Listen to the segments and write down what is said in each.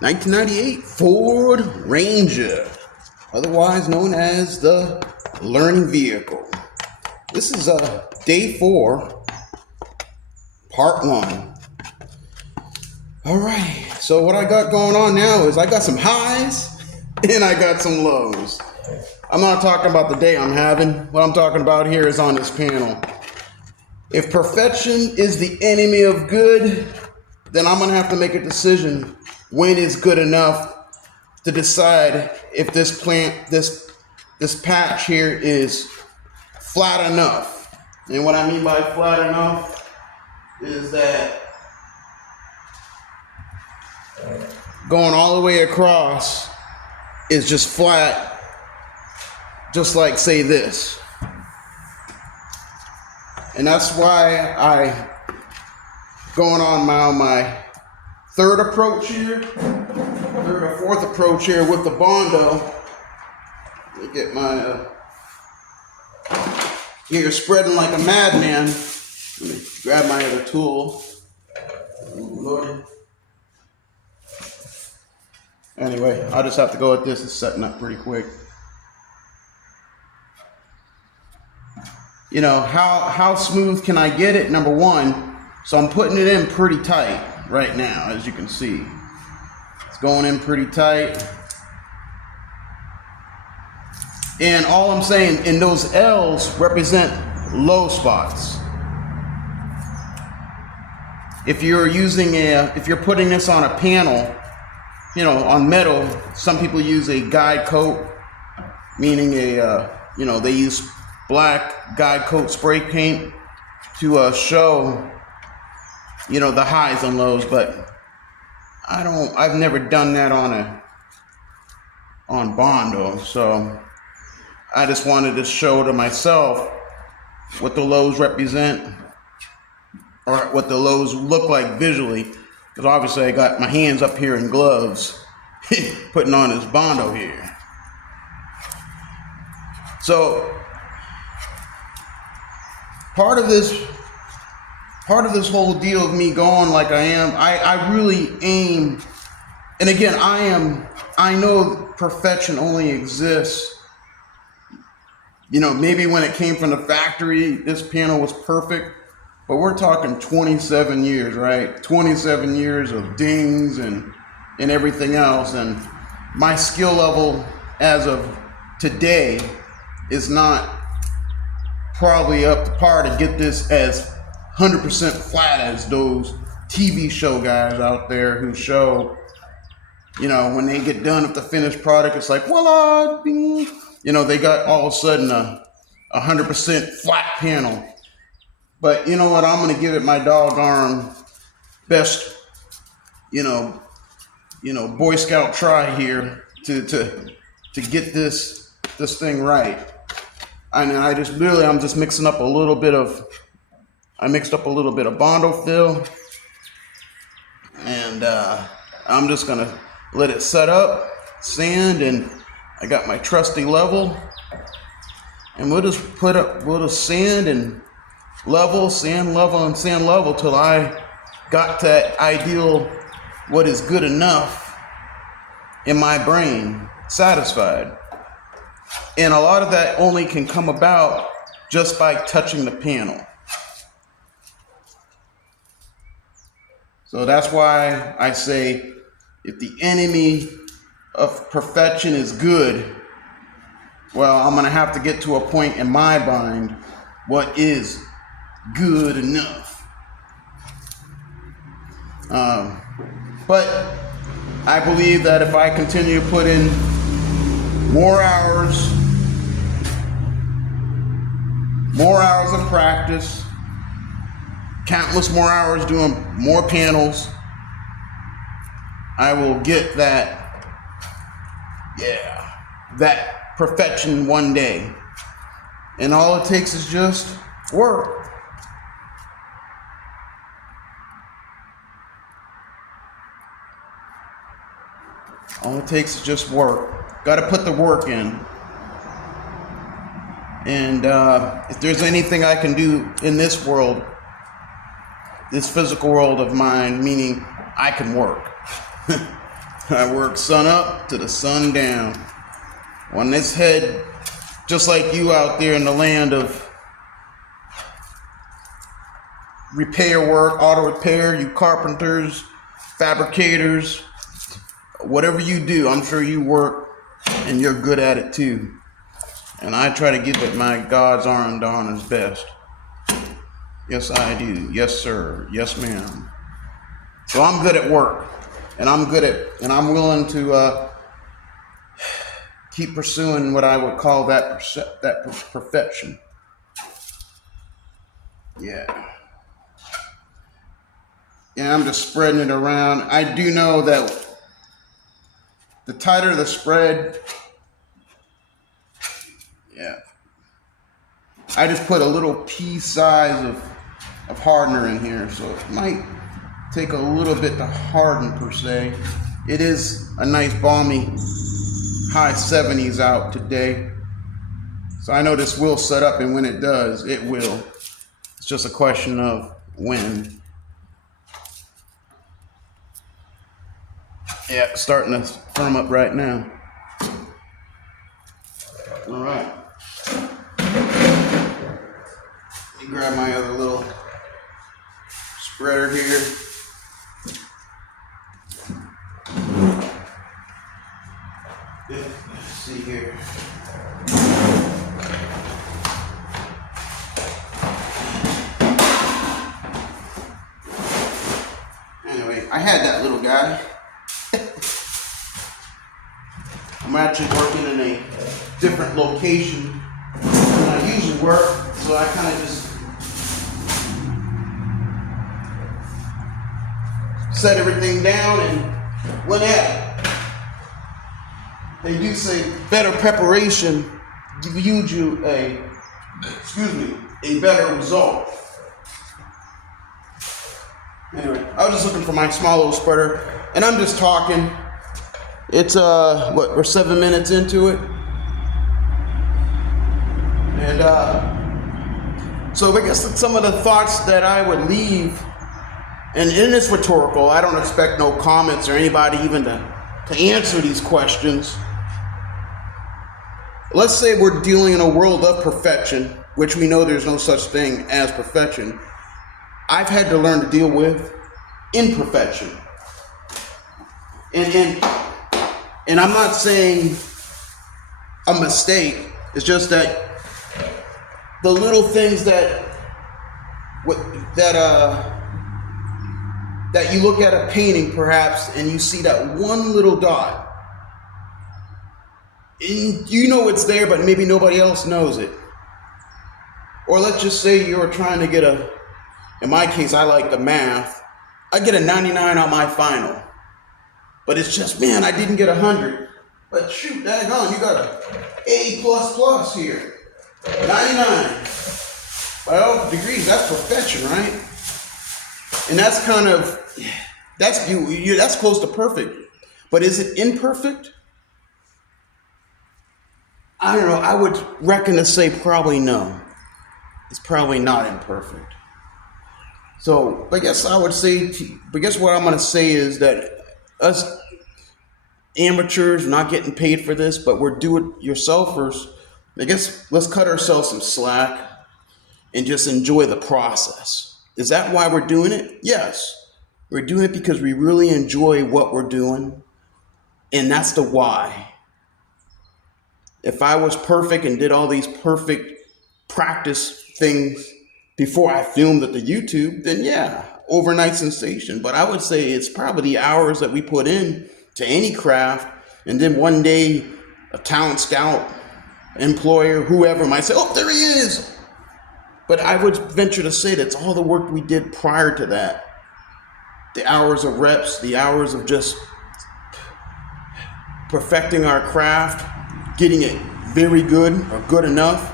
1998 Ford Ranger, otherwise known as the learning vehicle. This is day 4, part 1. All right, so what I got going on now is I got some highs and I got some lows. I'm not talking about the day I'm having. What I'm talking about here is on this panel. If perfection is the enemy of good, then I'm gonna have to make a decision when is good enough to decide if this patch here is flat enough. And what I mean by flat enough is that going all the way across is just flat, just like say this. And that's why I going on my third approach here, third or fourth approach here with the Bondo. Let me get my here spreading like a madman. Let me grab my other tool. Loaded. Anyway, I'll just have to go with this. It's setting up pretty quick. You know, how smooth can I get it? Number one, so I'm putting it in pretty tight right now, as you can see. It's going in pretty tight. And all I'm saying, in those L's represent low spots. If you're using if you're putting this on a panel, you know, on metal, some people use a guide coat, meaning you know, they use black guide coat spray paint to show, you know, the highs and lows, but I've never done that on Bondo, so I just wanted to show to myself what the lows represent, or what the lows look like visually, because obviously I got my hands up here in gloves putting on this Bondo here. So part of this whole deal of me going like I am, I really aim, and again, I know perfection only exists, you know, maybe when it came from the factory, this panel was perfect, but we're talking 27 years, right? 27 years of dings and everything else, and my skill level as of today is not probably up to par to get this as 100% flat as those TV show guys out there who show, you know, when they get done with the finished product, it's like, voila, bing. You know, they got all of a sudden a 100% flat panel. But you know what? I'm gonna give it my doggone best, you know, Boy Scout try here to get this thing right. And I'm just mixing up a little bit of, I mixed up a little bit of Bondo fill, and I'm just gonna let it set up, sand, and I got my trusty level, and we'll just sand and level, sand level, and sand level till I got that ideal, what is good enough in my brain, satisfied. And a lot of that only can come about just by touching the panel. So that's why I say, if the enemy of perfection is good, well, I'm gonna have to get to a point in my mind, what is good enough? But I believe that if I continue to put in more hours of practice, countless more hours doing more panels, I will get that perfection one day. And all it takes is just work. All it takes is just work. Got to put the work in. And if there's anything I can do in this world, this physical world of mine, meaning I can work. I work sun up to the sun down. On this head, just like you out there in the land of repair work, auto repair, you carpenters, fabricators, whatever you do, I'm sure you work and you're good at it too. And I try to give it my God's arm Donna's best. Yes, I do. Yes, sir. Yes, ma'am. So I'm good at work, and I'm willing to keep pursuing what I would call that perfection. Yeah. Yeah, I'm just spreading it around. I do know that the tighter the spread, yeah. I just put a little pea size of hardener in here, so it might take a little bit to harden per se. It is a nice balmy high 70s out today, so I know this will set up, and when it does, it will. It's just a question of when. Yeah, it's starting to firm up right now. All right. Let me grab my other little spreader here. Let's see here. Anyway, I had that little guy. I'm actually working in a different location than I usually work, so I kind of just set everything down and went at it. They do say better preparation yields you a better result. Anyway, I was just looking for my small little spreader, and I'm just talking. It's we're 7 minutes into it, and so I guess that's some of the thoughts that I would leave. And in this rhetorical, I don't expect no comments or anybody even to answer these questions. Let's say we're dealing in a world of perfection, which we know there's no such thing as perfection. I've had to learn to deal with imperfection. And I'm not saying a mistake. It's just that the little things that you look at a painting perhaps and you see that one little dot. And you know it's there, but maybe nobody else knows it. Or let's just say you're trying to get in my case, I like the math. I get a 99 on my final. But it's just, man, I didn't get 100. But shoot, daggone, you got an A++ here. 99. Well, degrees, that's perfection, right? And that's kind of, that's close to perfect. But is it imperfect? I don't know. I would reckon to say probably no. It's probably not imperfect. So, I guess I would say, what I'm going to say is that us amateurs not getting paid for this, but we're do-it-yourselfers, I guess let's cut ourselves some slack and just enjoy the process. Is that why we're doing it? Yes. We're doing it because we really enjoy what we're doing, and that's the why. If I was perfect and did all these perfect practice things before I filmed at the YouTube, then yeah, overnight sensation. But I would say it's probably the hours that we put in to any craft, and then one day a talent scout, employer, whoever might say, oh, there he is. But I would venture to say that's all the work we did prior to that. The hours of reps, the hours of just perfecting our craft, getting it very good or good enough.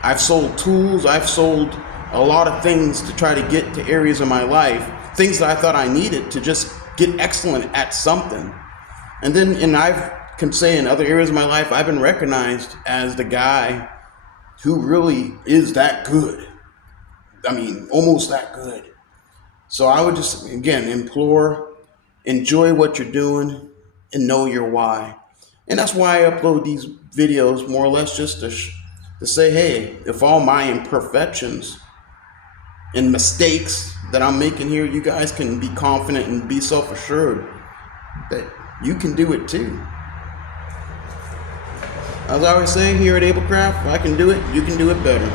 I've sold tools, I've sold a lot of things to try to get to areas of my life, things that I thought I needed to just get excellent at something. And then, I can say in other areas of my life, I've been recognized as the guy who really is that good. I mean, almost that good. So I would just, again, implore enjoy what you're doing, and know your why. And that's why I upload these videos more or less just to say, hey, if all my imperfections and mistakes that I'm making here, you guys can be confident and be self-assured that you can do it too. As I always say here at Ablecraft, if I can do it, you can do it better.